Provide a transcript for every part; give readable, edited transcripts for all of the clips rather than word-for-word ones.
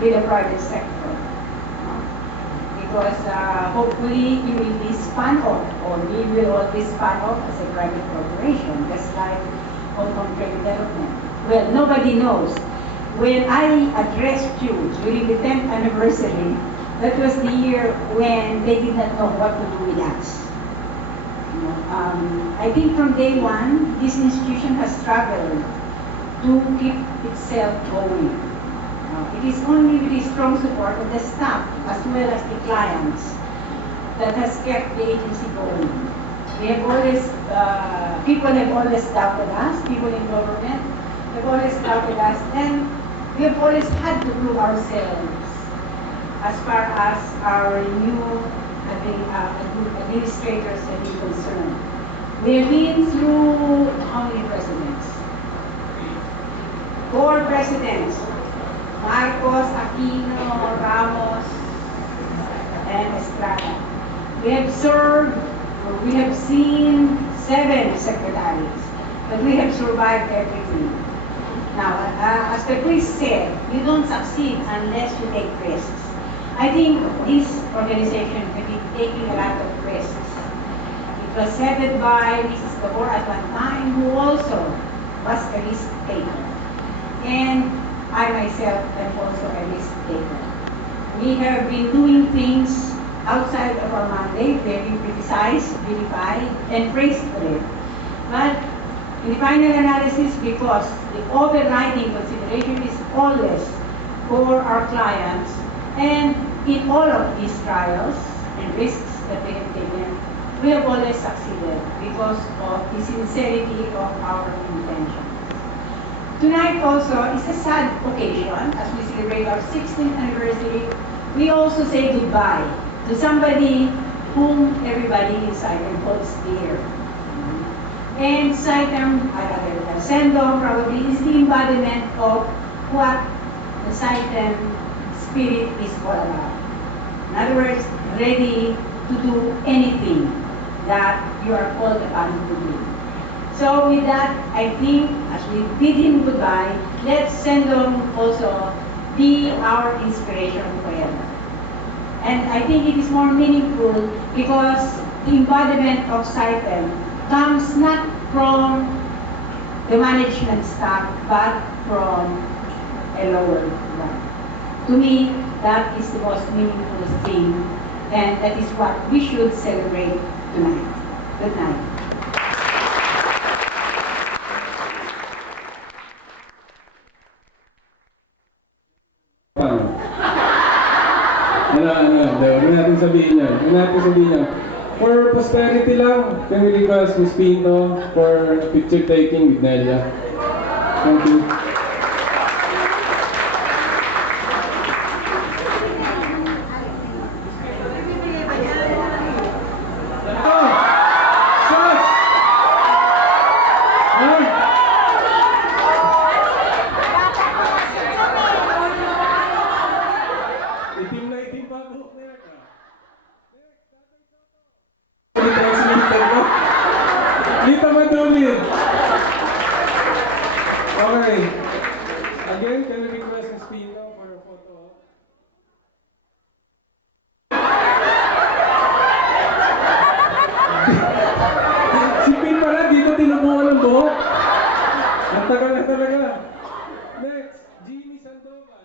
with the private sector. Because hopefully it will be spun off, or we will all be spun off as a private corporation, just like Hong Kong Trade Development. Well, nobody knows. When I addressed you during the 10th anniversary, that was the year when they did not know what to do with us. I think from day one, this institution has struggled to keep itself going. It is only with the strong support of the staff as well as the clients that has kept the agency going. We have always, people have always doubted us, people in government have always doubted us, and we have always had to prove ourselves as far as our new administrators have been concerned. We have been through how many presidents? 4 presidents. Marcos, Aquino, Ramos, and Estrada. We have served, or we have seen 7 secretaries, but we have survived everything. Now, as the priest said, you don't succeed unless you take risks. I think this organization has been taking a lot of risks. It was headed by Mrs. Gabor at one time, who also was a risk taker. And I myself am also a risk taker. We have been doing things outside of our mandate. We have been criticized, vilified, and praised for it. But in the final analysis, because the overriding consideration is always for our clients, and in all of these trials and risks that we have taken, we have always succeeded because of the sincerity of our intention. Tonight also is a sad occasion as we celebrate our 16th anniversary. We also say goodbye to somebody whom everybody in SITEM holds dear. And SITEM, Sendong probably is the embodiment of what the SITEM spirit is all about. In other words, ready to do anything that you are called upon to do. So with that, I think as we bid him goodbye, let Sendong also be our inspiration forever. And I think it is more meaningful because the embodiment of SITEM comes not from the management staff, but from a lower one. To me, that is the most meaningful thing, and that is what we should celebrate tonight. Good night. Huwag natin sabihin niya. For posterity lang, can we request Ms. Pinto for picture taking with Nelia? Thank you. Okay. Again, can we request Ms. Pinto for a photo? Si Pin pala, dito tinubuan ng buhok. Ang tagal na talaga. Next, Jimmy Sandoval.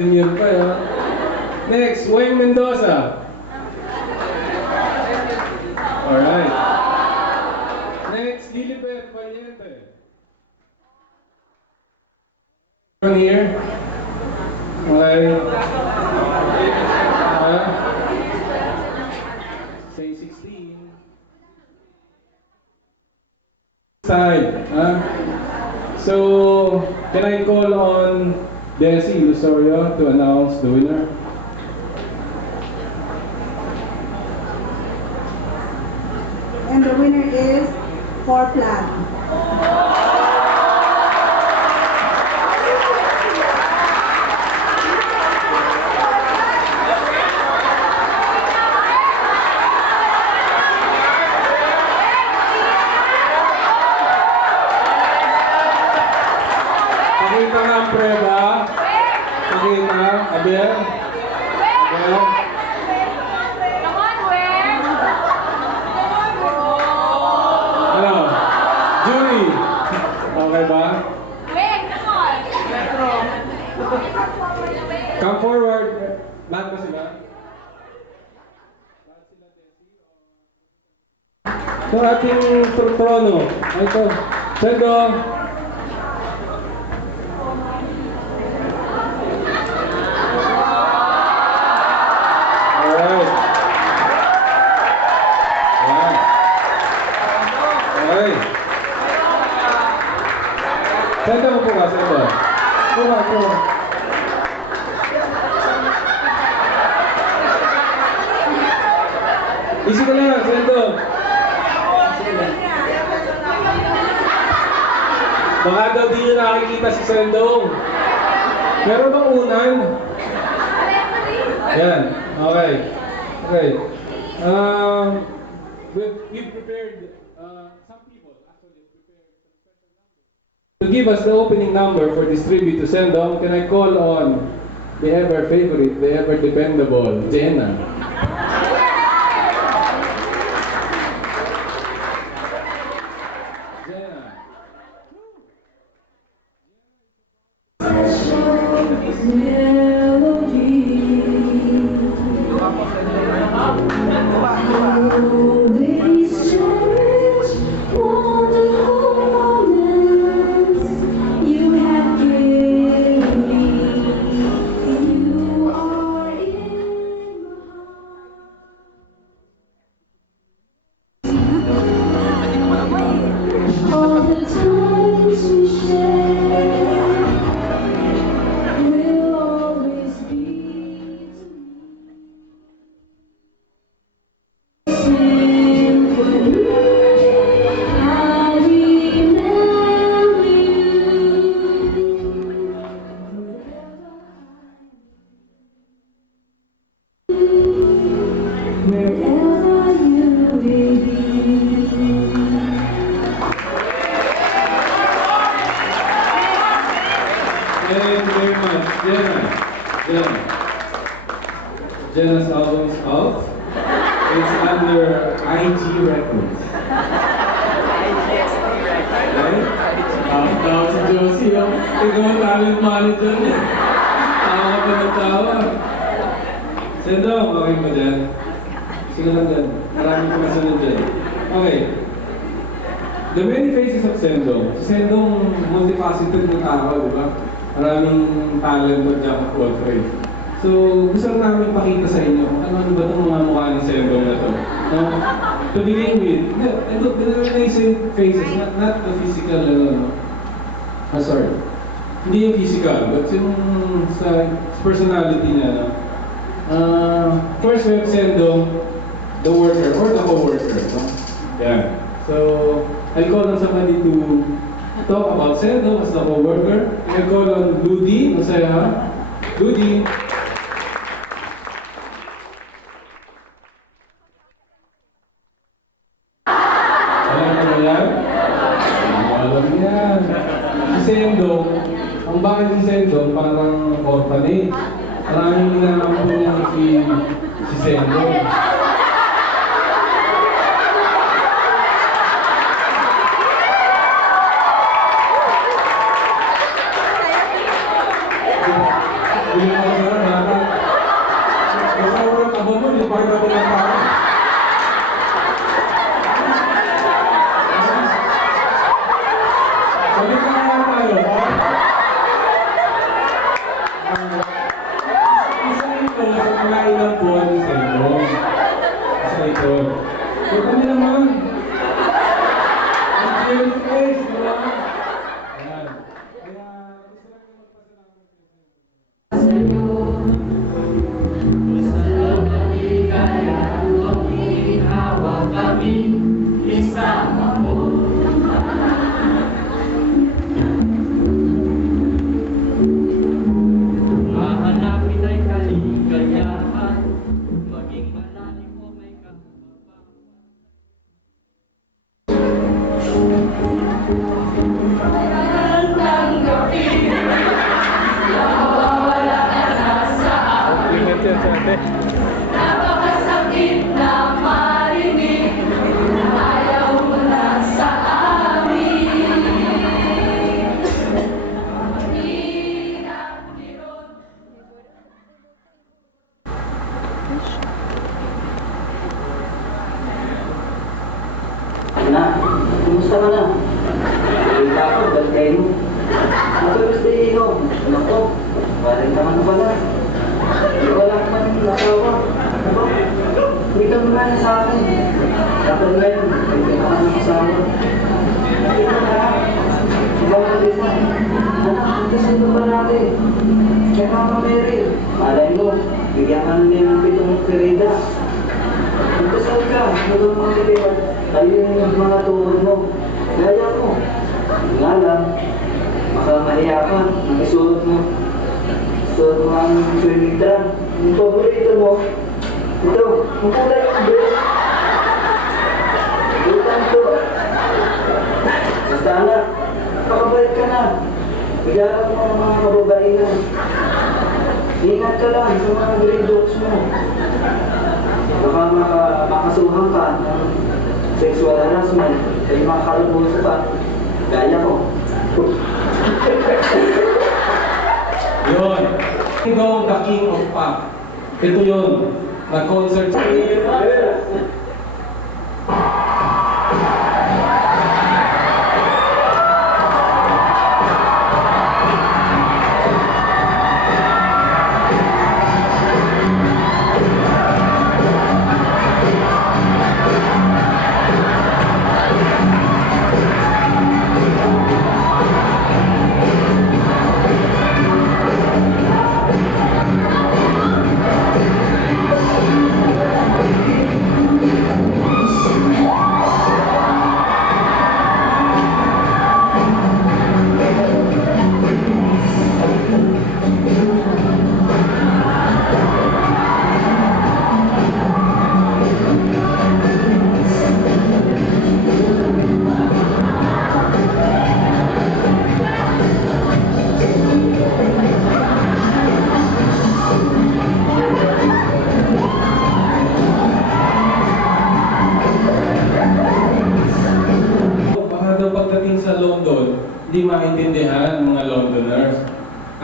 Yun pa ya. Next, Wayne Mendoza. Alright. Next, Gilbert Valiente. From here. Okay. Say 16. Side. So, can I call on Desi Lusorio to announce the winner? And the winner is Forplan. Pakita nga ang preba. Nakita? Abel? Abel? Ano? Jury? Okay ba? Come forward. Lahat ba sila? Ito ating trono. Ito. Sendo. Alright. Ayan. Okay. Sendo mo po ba? Sendo. Po. Isi ka lang, Sendo. Baka daw di nyo nakikita si Sendong. Meron bang unan? Yan. Okay. Okay. We prepared, some people actually prepared some special numbers. To give us the opening number for this tribute to Sendong, can I call on the ever favorite, the ever dependable, Jenna? Thank you very much, Jenna. Jenna's album is out. It's under IG Records. Right? Tawa si Josie, oh. Ikaw ang talent manager niya. Tawa ka ng tawa. Sendo, okay mo dyan? Sige lang dyan. Maraming kumasunod dyan. Okay. The many faces of Sendo. Si Sendong multifaceted ng tao, di ba? Maraming talent o jack of all trades. So, gusto namin pakita sa inyo kung ano ba itong mga mukha ni Sendong na to. No? To begin with, ito, nice faces, not the physical, sorry. Hindi yung physical, but yung sa personality niya, no? First we have Sendong, the worker or the co-worker, no? Yeah. So, I'll call on somebody to talk about Sendong as the co-worker. I'll call on Ludi, masaya. Ludi. Alam mo yan? Alam yan. Si Sendong, ang bakit si Sendong parang orphanage. Maraming inaampun niya si Sendong. Hindi mo ka sa nata. Kasi urang abo mo, hindi pa rin ako ng tao. Sabi ka nga tayo, ha? Isa ito sa mga ilang buwan ni Sendong. Kumusta ka na? Kita ko, balday mo. Matulos na iyo. Ano ko? Baling naman na pala. Wala ka man yung asawa. Ano? Wait mo na sa akin. Dapat ngayon, hindi ka man asawa. Nakita na. Ikaw na din na. Anak, kasi ito ba natin? Kaya Mama Mary, malay mo, bigyan ka na ng 7 perida. Magpasal ka, magpasal mga kaibigan. Tayo yung mga tuhod mo. Gaya mo. Nga lang, makamahiya ka, nakisuot mo. Suot mo ang swimming trunk. Yung paborito mo, ito, yung kulay yung dress. Utang to. Basta anak, pakabait ka na. Igarap mo ang mga kababainan. Ingat ka lang sa mga grade jokes mo. Baka makasuhan ka ng sexual harassment. Kaya mga kalabuso pa. Gaya ko. Yun. Ikaw ang the king of pop. Ito yun. Nag-concert sa London, hindi maintindihan ng mga Londoners.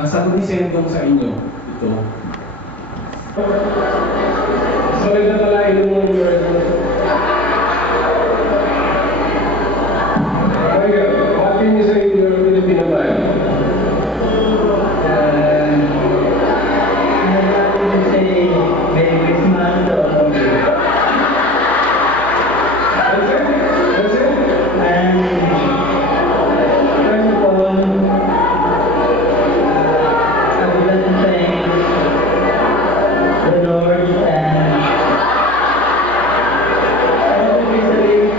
Ang sagot ni Sendong sa inyo, ito. Sorry na pala yung words. Okay, what can you say to your Filipino man? I'd like to say Merry Christmas to all of you. That's it? That's it? And first of all, I would like to thank the Lord and especially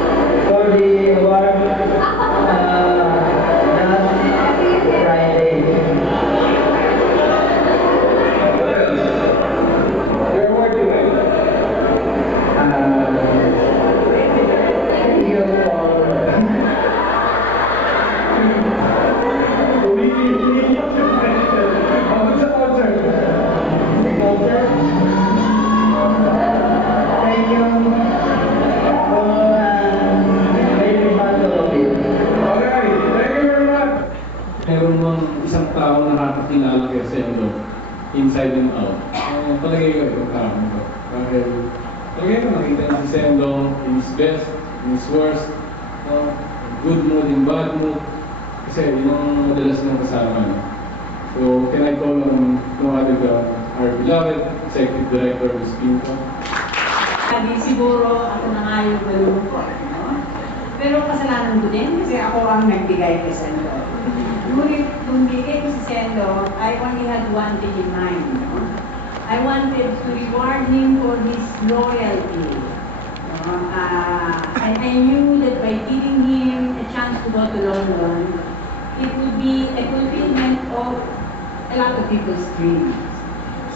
for the award last Friday. What else? You're working with. Thank you for What's the concert? the concert. Thank you for Merry Christmas to all of you. Okay, thank you very much. Meron mong isang taong nakakakilala kay Sendo, inside and out. Palagay ko yung tao nito. Palagay ko nakita na si Sendo in his best, in his worst, good mood, in bad mood. Kasi yun ang madalas niyang kasama. No? So, can I call on no other than our beloved Executive Director, Ms. Pinto? Hindi siguro ako na nga yung nalulungkot, no? Pero kasalanan ko din kasi ako ang nagbigay kay Sendo. Ngunit nung bigay ko si Sendo, I only had one thing in mind, no? I wanted to reward him for his loyalty. No? And I knew that by giving him a chance to go to London, it would be a fulfillment of a lot of people's dreams.